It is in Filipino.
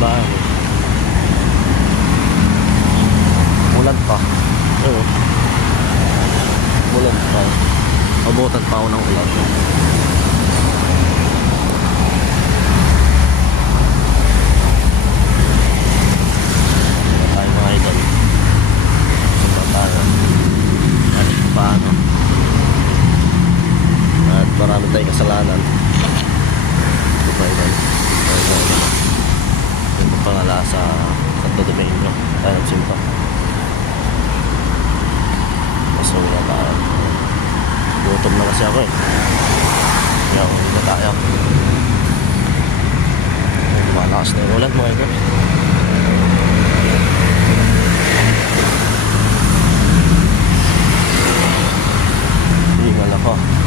simbahan. Ulan pa. Oo. Ulan pa. Abutan pa ako ng ulan. Tayo mga idol. Simba tayo. At paano? At marami tayong kasalanan. Ito ba idol? Ito pangala sa Santo Domingo. Tayo simba. So na tayo. Gutom na kasi ako eh. Kaya ako hindi tayo. Lumalakas na yung ulan mga ito. Hingal ako.